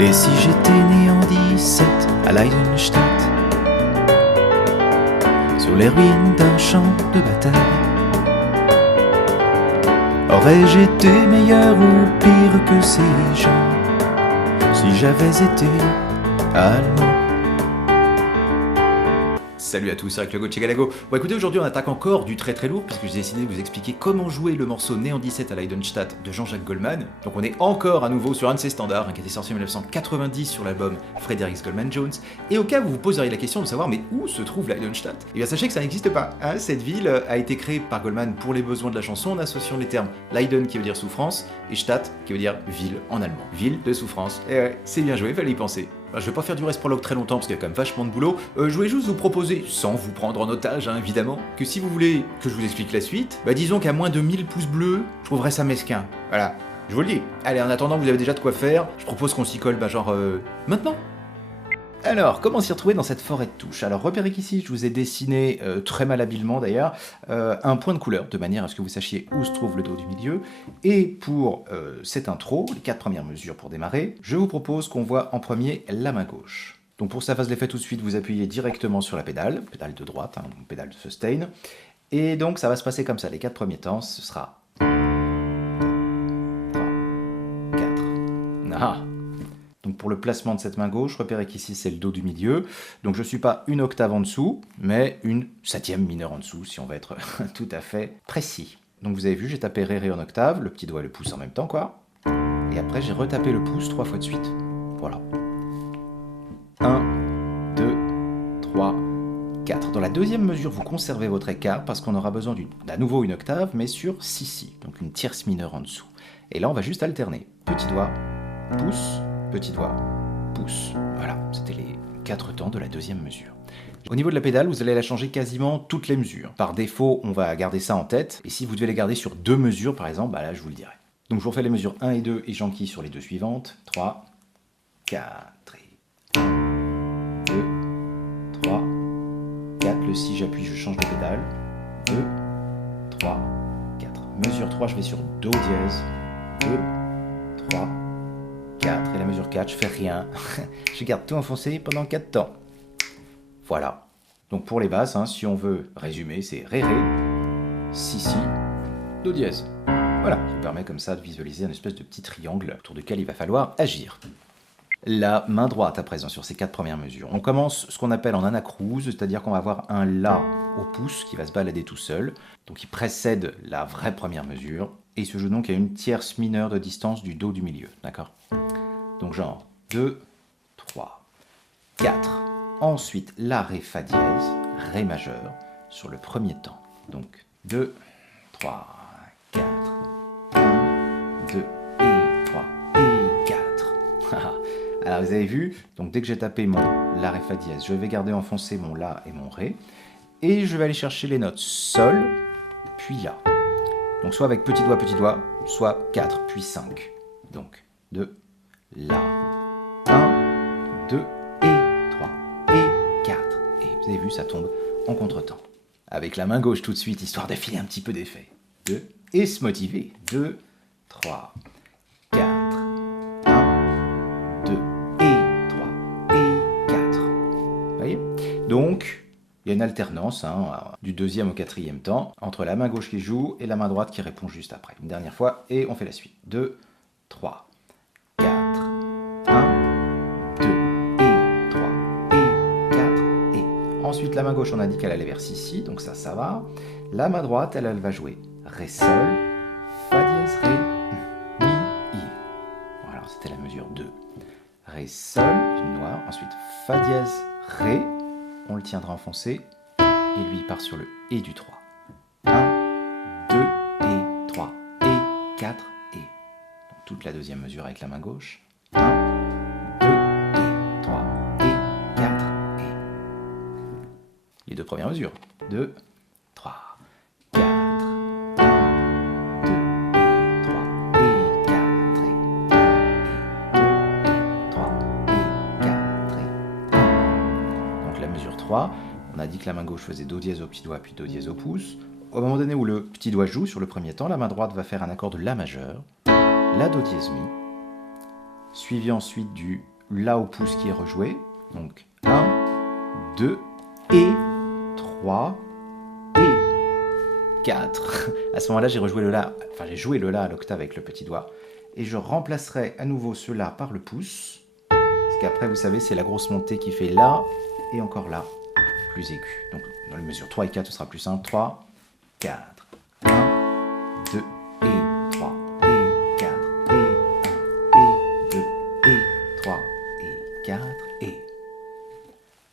Et si j'étais né en 17 à Leidenstadt, sur les ruines d'un champ de bataille, aurais-je été meilleur ou pire que ces gens si j'avais été allemand? Salut à tous, c'est avec le Gauthier Galago. Bon écoutez, aujourd'hui on attaque encore du très très lourd puisque j'ai décidé de vous expliquer comment jouer le morceau Né en 17 à Leidenstadt de Jean-Jacques Goldman. Donc on est encore à nouveau sur un de ses standards qui était sorti en 1990 sur l'album Frederick Goldman Jones. Et au cas où vous vous poseriez la question de savoir mais où se trouve Leidenstadt, et bien sachez que ça n'existe pas. Hein. Cette ville a été créée par Goldman pour les besoins de la chanson en associant les termes Leiden qui veut dire souffrance et Stadt qui veut dire ville en allemand. Ville de souffrance. Et ouais, c'est bien joué, fallait y penser. Je vais pas faire du reste prologue très longtemps parce qu'il y a quand même vachement de boulot. Je voulais juste vous proposer, sans vous prendre en otage évidemment, que si vous voulez que je vous explique la suite, disons qu'à moins de 1000 pouces bleus, je trouverais ça mesquin. Voilà, je vous le dis. Allez, en attendant, vous avez déjà de quoi faire. Je propose qu'on s'y colle, maintenant. Alors, comment s'y retrouver dans cette forêt de touches? Alors, repérez qu'ici, je vous ai dessiné, très malhabilement d'ailleurs, un point de couleur, de manière à ce que vous sachiez où se trouve le dos du milieu. Et pour cette intro, les 4 premières mesures pour démarrer, je vous propose qu'on voit en premier la main gauche. Donc pour que ça fasse l'effet tout de suite, vous appuyez directement sur la pédale de droite, donc pédale de sustain. Et donc ça va se passer comme ça, les 4 premiers temps, ce sera 3, 4. Ah. Donc pour le placement de cette main gauche, repérez qu'ici c'est le do du milieu. Donc je ne suis pas une octave en dessous, mais une septième mineure en dessous, si on va être tout à fait précis. Donc vous avez vu, j'ai tapé ré, ré en octave, le petit doigt et le pouce en même temps, quoi. Et après j'ai retapé le pouce 3 fois de suite. Voilà. 1, 2, 3, 4. Dans la deuxième mesure, vous conservez votre écart parce qu'on aura besoin d'à nouveau une octave, mais sur si, donc une tierce mineure en dessous. Et là, on va juste alterner. Petit doigt, pouce, petit doigt, pouce. Voilà, c'était les 4 temps de la deuxième mesure. Au niveau de la pédale, vous allez la changer quasiment toutes les mesures. Par défaut, on va garder ça en tête. Et si vous devez les garder sur 2 mesures, par exemple, là, je vous le dirai. Donc, je vous refais les mesures 1 et 2 et j'enquille sur les 2 suivantes. 3, 4 et 1, 2, 3, 4. Le si, j'appuie, je change de pédale. 2, 3, 4. Mesure 3, je vais sur do dièse. 2, 3, 4. Et la mesure 4, je fais rien. Je garde tout enfoncé pendant 4 temps. Voilà. Donc pour les basses, si on veut résumer, c'est ré, ré, si, si, do dièse. Voilà, ça vous permet comme ça de visualiser un espèce de petit triangle autour duquel il va falloir agir. La main droite à présent sur ces 4 premières mesures. On commence ce qu'on appelle en anacrouse, c'est-à-dire qu'on va avoir un La au pouce qui va se balader tout seul, donc il précède la vraie première mesure, et il se joue donc à une tierce mineure de distance du do du milieu, d'accord? Donc genre 2, 3, 4. Ensuite La, Ré, Fa dièse, Ré majeur, sur le premier temps. Donc 2, 3, 4, 1, 2, et 3, et 4. Alors vous avez vu, donc dès que j'ai tapé mon La, Ré, Fa dièse, je vais garder enfoncé mon La et mon Ré, et je vais aller chercher les notes Sol, puis La. Donc soit avec petit doigt, soit 4, puis 5. Donc 2, La, 1, 2, et 3, et 4. Et vous avez vu, ça tombe en contretemps. Avec la main gauche tout de suite, histoire d'affiler un petit peu d'effet. 2, et se motiver. 2, 3, 4, 1, 2, et 3, et 4. Vous voyez? Donc, il y a une alternance du deuxième au quatrième temps entre la main gauche qui joue et la main droite qui répond juste après. Une dernière fois, et on fait la suite. 2, 3, 4, 1, 2, et 3, et 4, et. Ensuite, la main gauche, on a dit qu'elle allait vers si, donc ça va. La main droite, elle va jouer Ré, Sol, Fa dièse, Ré, Mi, I. Voilà, c'était la mesure 2. Ré, Sol, une noire. Ensuite, Fa dièse, Ré. On le tiendra enfoncé, et lui il part sur le et du 3. 1, 2, et 3, et 4, et. Donc toute la deuxième mesure avec la main gauche. 1, 2, et 3, et 4, et. Les 2 premières mesures. 2, 3, 4, 1, 2, et 3, et 4, et 1, et 2, et 3, et 4, et 1. Donc la mesure 3, on a dit que la main gauche faisait do dièse au petit doigt puis do dièse au pouce. Au moment donné où le petit doigt joue sur le premier temps, la main droite va faire un accord de La majeur, La do dièse mi, suivi ensuite du La au pouce qui est rejoué. Donc 1, 2 et 3 et 4. À ce moment-là, j'ai rejoué le La, enfin j'ai joué le La à l'octave avec le petit doigt. Et je remplacerai à nouveau ce La par le pouce. Parce qu'après, vous savez, c'est la grosse montée qui fait La et encore La, plus aigu. Donc dans les mesures 3 et 4, ce sera plus simple. 3, 4. 1, 2 et 3 et 4 et 1 et 2 et 3 et 4 et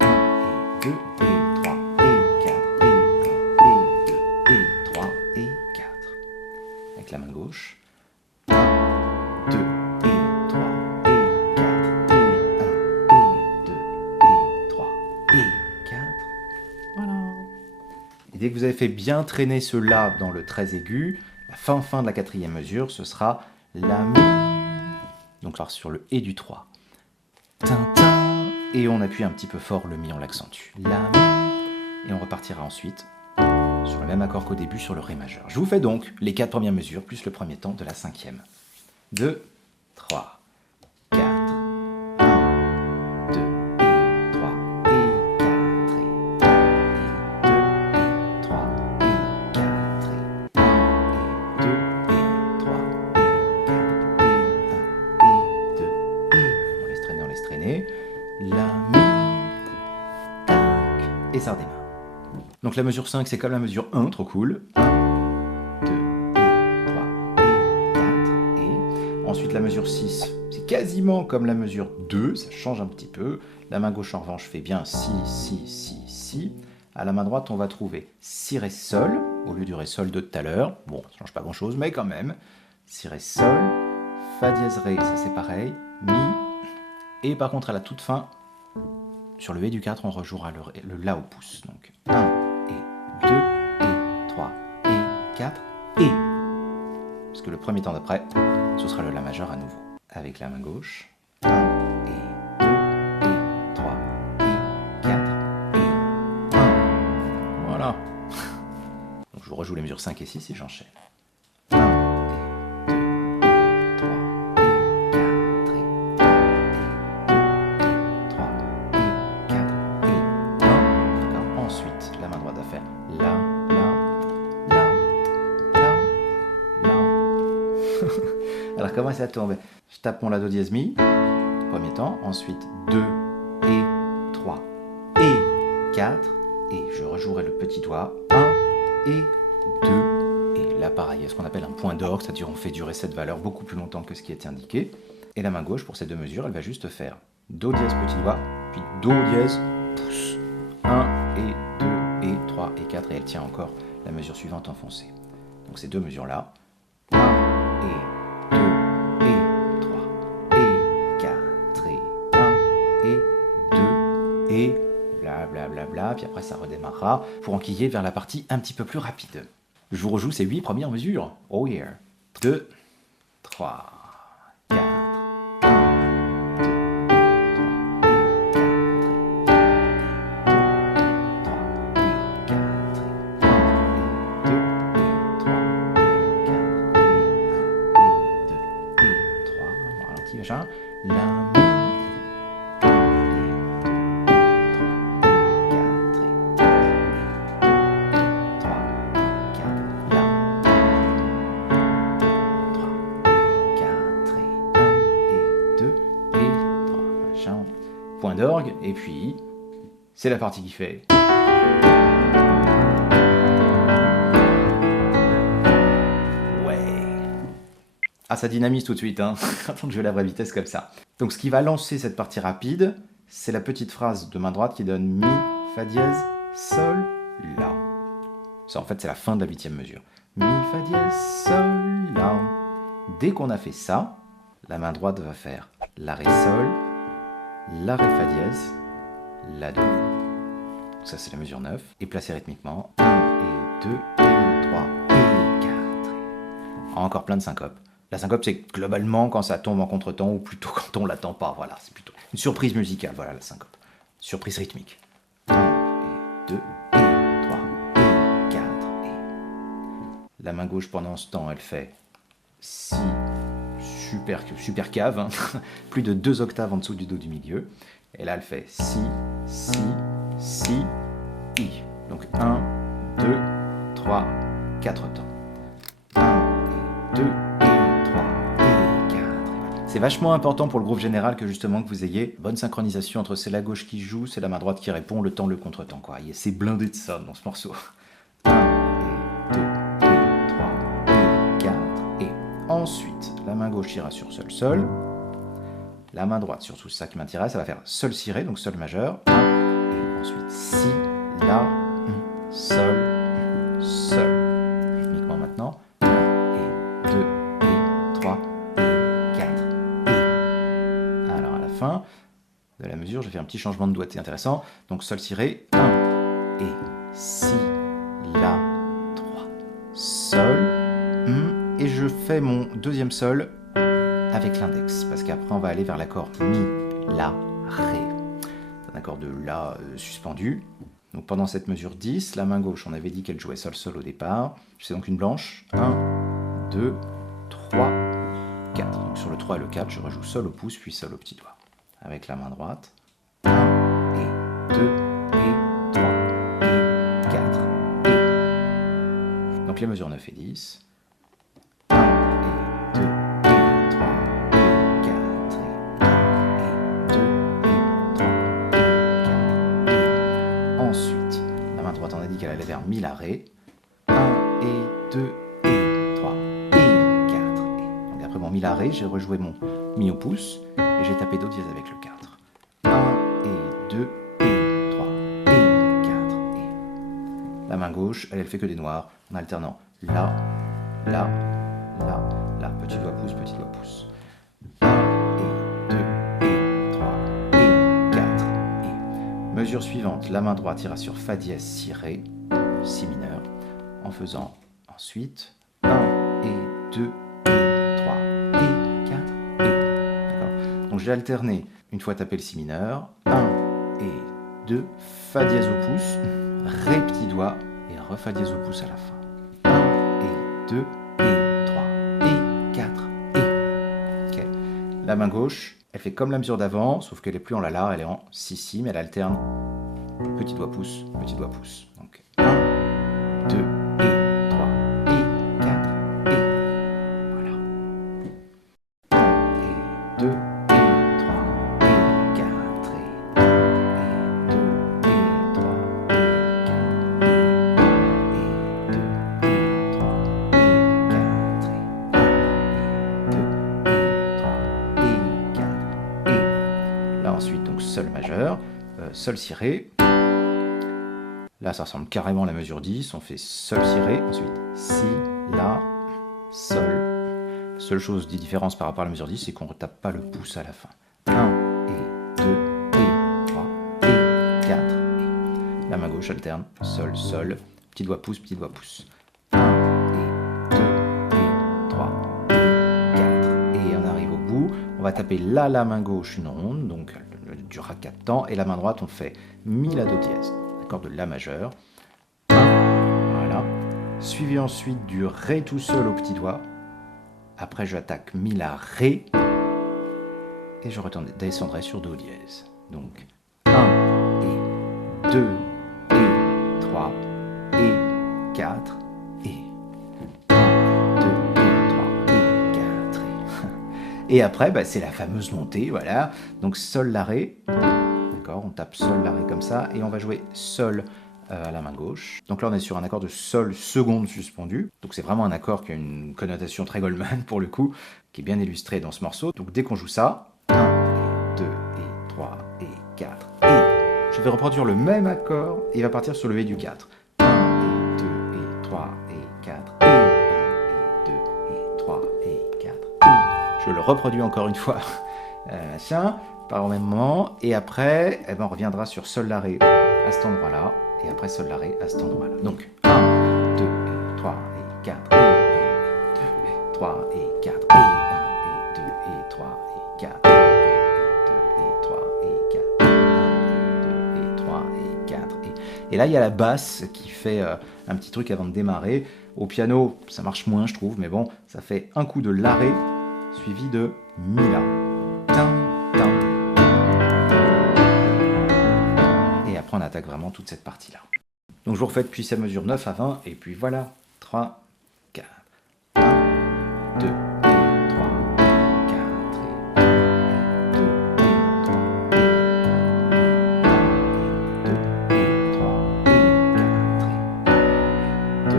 1 et 2 et 3 et 4 et 1 et 2 et 3 et 4. Avec la main gauche. 1, 2 et 3 et 4 et 1 et 2 et 3 et 4. Voilà. Et dès que vous avez fait bien traîner ce La dans le très aigu, la fin de la quatrième mesure, ce sera La Mi. Donc là, sur le Et du 3. Tintin. Et on appuie un petit peu fort le Mi, on l'accentue. La Mi. Et on repartira ensuite sur le même accord qu'au début sur le Ré majeur. Je vous fais donc les 4 premières mesures plus le premier temps de la cinquième. 2, 3, 4, 1, 2 et 3 et 4 et 1 et 2 et 3 et 4 et 1 et 2 et 3 et 4 et 1 et 2 et... On laisse traîner. La Mi, tac, et ça redémarre. Donc la mesure 5, c'est comme la mesure 1, trop cool. 1, 2 et 3 et 4 et... Ensuite la mesure 6, c'est quasiment comme la mesure 2, ça change un petit peu. La main gauche en revanche fait bien Si, Si, Si, Si. À la main droite, on va trouver Si, Ré, Sol, au lieu du Ré, Sol de tout à l'heure. Bon, ça change pas grand chose, mais quand même. Si, Ré, Sol, Fa dièse, Ré, ça c'est pareil. Mi. Et par contre, à la toute fin, sur le Et du 4, on rejouera le La au pouce. Donc 1 et 2 et 3 et 4 et... Parce que le premier temps d'après, ce sera le La majeur à nouveau. Avec la main gauche. 1 et 2 et 3 et 4 et 1. Voilà. Donc je vous rejoue les mesures 5 et 6 et j'enchaîne. 1 et 2 et 3 et 4 et 1 et 2 et 3 et 4 et 1. D'accord. Ensuite, la main droite va faire La, La, La, La, La. Alors comment ça tombe? Je tape mon La do dièse mi, premier temps, ensuite 2 et 3 et 4, et je rejouerai le petit doigt, 1 et 2, et là pareil, ce qu'on appelle un point d'orgue, c'est-à-dire on fait durer cette valeur beaucoup plus longtemps que ce qui était indiqué, et la main gauche pour ces deux mesures, elle va juste faire Do dièse petit doigt, puis Do dièse pouce, 1 et 2 et 3 et 4, et elle tient encore la mesure suivante enfoncée. Donc ces deux mesures-là, 1 et 2 et 3 et 4 et 1 et 2 et blablabla, puis après ça redémarrera pour enquiller vers la partie un petit peu plus rapide. Je vous rejoue ces 8 premières mesures. Oh yeah. 2, 3, 4, 1, 2, 3 et 4 et 1 et 2 et 3 et 4 et 1 et 2 et 3. On ralentit machin. La Mi. Point d'orgue, et puis c'est la partie qui fait. Ouais. Ah, ça dynamise tout de suite, hein, quand je vais à la vraie vitesse comme ça. Donc ce qui va lancer cette partie rapide, c'est la petite phrase de main droite qui donne Mi, Fa dièse, Sol, La. Ça en fait c'est la fin de la 8e mesure. Mi, Fa dièse, Sol, La. Dès qu'on a fait ça, la main droite va faire La, Ré, Sol, La, Ré, Fa dièse, La, Do. Donc ça c'est la mesure 9. Et placé rythmiquement 1 et 2 et 3 et 4. Encore plein de syncopes. La syncope c'est globalement quand ça tombe en contretemps ou plutôt quand on l'attend pas. Voilà, c'est plutôt une surprise musicale. Voilà la syncope. Surprise rythmique. 1 et 2 et 3 et 4 et... La main gauche pendant ce temps elle fait Si, super cave, hein. Plus de 2 octaves en dessous du Do du milieu. Et là, elle fait Si, Si, Si, I. Donc 1, 2, 3, 4 temps. 1 et 2 et 3 et 4. C'est vachement important pour le groupe général que justement que vous ayez bonne synchronisation entre c'est la gauche qui joue, c'est la main droite qui répond, le temps, le contre-temps, quoi. C'est blindé de ça dans ce morceau. 1 et 2 et 3 et 4 et ensuite la main gauche ira sur sol sol. La main droite, surtout ça qui m'intéresse, ça va faire sol si ré, donc sol majeur. 1 et ensuite si, la, sol, sol. Rythmiquement maintenant. 1 et 2 et 3 et 4 et. Alors à la fin de la mesure, je fais un petit changement de doigté intéressant. Donc sol si ré, 1 et si, la, 3, sol. Et je fais mon deuxième sol avec l'index, parce qu'après on va aller vers l'accord Mi, La, Ré. C'est un accord de La suspendu. Donc pendant cette mesure 10, la main gauche, on avait dit qu'elle jouait Sol Sol au départ. C'est donc une blanche. 1, 2, 3, 4. Donc sur le 3 et le 4, je rejoue Sol au pouce, puis Sol au petit doigt. Avec la main droite. 1 et 2 et 3 et 4 et. Donc les mesures 9 et 10. 1 et 2 et 3 et 4 et 1 et 2 et 3 et 4 et. Ensuite, la main droite, on a dit qu'elle allait vers Mi, La, Ré. 1 et 2 et 3 et 4 et. Donc après mon Mi, La, Ré, j'ai rejoué mon Mi au pouce et j'ai tapé Do dièse avec le 4. 1 et 2 et 3 et 4 et. La main gauche, elle fait que des noirs en alternant La, La, La, La, petit doigt pouce, petit doigt pouce. 1 et 2 et 3 et 4 et. Mesure suivante, la main droite ira sur Fa dièse si Ré, Si mineur, en faisant ensuite 1 et 2 et 3 et 4 et. D'accord. Donc j'ai alterné une fois tapé le Si mineur, 1 et 2, Fa dièse au pouce, Ré petit doigt et Re Fa dièse au pouce à la fin. 1 et 2 et 3 et 4 et. Okay. La main gauche, elle fait comme la mesure d'avant, sauf qu'elle est plus en La, elle est en Si, mais elle alterne petit doigt pouce, petit doigt pouce. Donc 1, 2 et 3 et 4 et. Voilà. 1 et 2 et 3 et 4 et. 1 et 2 et 3 et 4 et. 2 et 3 et 4 et. 2 et 3 et 4 et. Là ensuite donc Sol majeur, Sol si Ré. Là ça ressemble carrément à la mesure 10, on fait Sol si Ré, ensuite Si, La, Sol. Seule chose de différence par rapport à la mesure 10, c'est qu'on ne retape pas le pouce à la fin. 1 et 2 et 3 et 4 et. La main gauche alterne Sol, Sol, petit doigt pouce, petit doigt pouce. 1 et 2 et 3 et 4 et on arrive au bout. On va taper La main gauche une ronde, donc elle durera 4 temps, et la main droite on fait Mi, La, Do dièse, accord de La majeur. 1, voilà. Suivi ensuite du Ré tout seul au petit doigt. Après je attaque Mi, La, Ré et je descendrai sur Do dièse. Donc 1 et 2 et 3 et 4 et. 1, 2 et 3 et 4 et. Et après, c'est la fameuse montée, voilà. Donc Sol, La, Ré. D'accord, on tape Sol, La, Ré comme ça et on va jouer Sol à la main gauche. Donc là on est sur un accord de Sol seconde suspendu. Donc c'est vraiment un accord qui a une connotation très Goldman pour le coup, qui est bien illustré dans ce morceau. Donc dès qu'on joue ça, 1 et 2 et 3 et 4 et. Je vais reproduire le même accord et il va partir sur le E du 4. 1 et 2 et 3 et 4 et. 1 et 2 et 3 et 4 et. Je le reproduis encore une fois. Tiens, par au même moment. Et après, on reviendra sur Sol, La, Ré à cet endroit-là. Et après Sol, La, Ré à cet endroit-là. Donc 1, 2 et 3 et 4 et 1 et 2 et 3 et 4 et 1 et 2 et 3 et 4 et 1 et 2 et 3 et 4 et 1 et 2 et 3 et 4 et. Et là il y a la basse qui fait un petit truc avant de démarrer. Au piano ça marche moins je trouve, mais bon, ça fait un coup de La, Ré suivi de Mi La. Tin, tin. Et après, on attaque vraiment toute cette partie-là. Donc je vous refais depuis cette mesure 9 à 20, et puis voilà. 3, 4, 1, 2, et 3, et 4, et 2, et 3, et 2,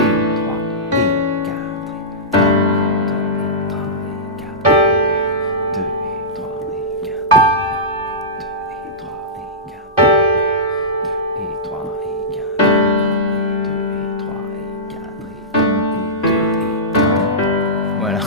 et 3, et 4, et 2, et 3, et 4. Voilà.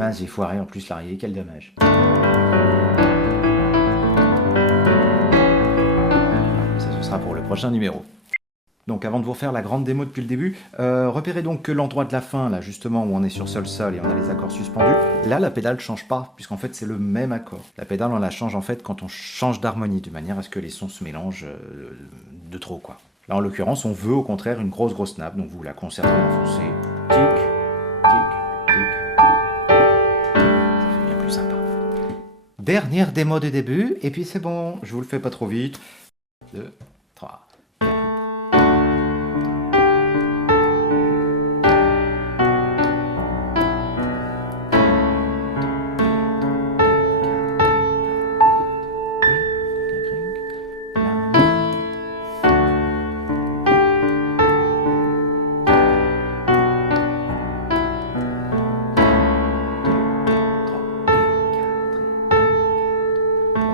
Ah, j'ai foiré en plus l'arrière, quel dommage. Ça, ce sera pour le prochain numéro. Donc avant de vous refaire la grande démo depuis le début, repérez donc que l'endroit de la fin, là justement où on est sur sol-sol et on a les accords suspendus, là la pédale ne change pas, puisqu'en fait c'est le même accord. La pédale on la change en fait quand on change d'harmonie, de manière à ce que les sons se mélangent de trop quoi. Là en l'occurrence on veut au contraire une grosse nappe, donc vous la conservez enfoncée. Tic, tic, tic. Ça fait bien plus sympa. Dernière démo de début, et puis c'est bon, je vous le fais pas trop vite. 2, 3...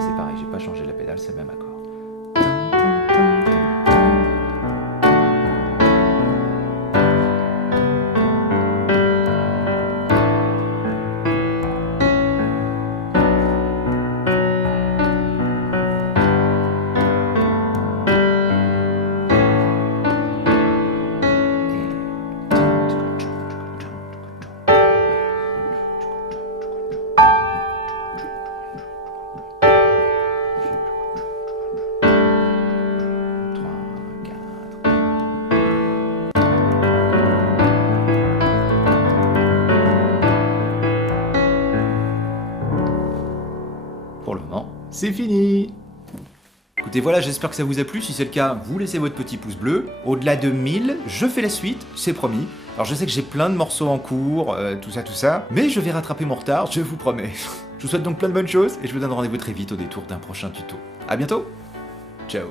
C'est pareil, j'ai pas changé la pédale, c'est le même accord. Pour le moment, c'est fini. Écoutez, voilà, j'espère que ça vous a plu. Si c'est le cas, vous laissez votre petit pouce bleu. Au-delà de 1000, je fais la suite, c'est promis. Alors je sais que j'ai plein de morceaux en cours, tout ça, mais je vais rattraper mon retard, je vous promets. Je vous souhaite donc plein de bonnes choses, et je vous donne rendez-vous très vite au détour d'un prochain tuto. A bientôt. Ciao.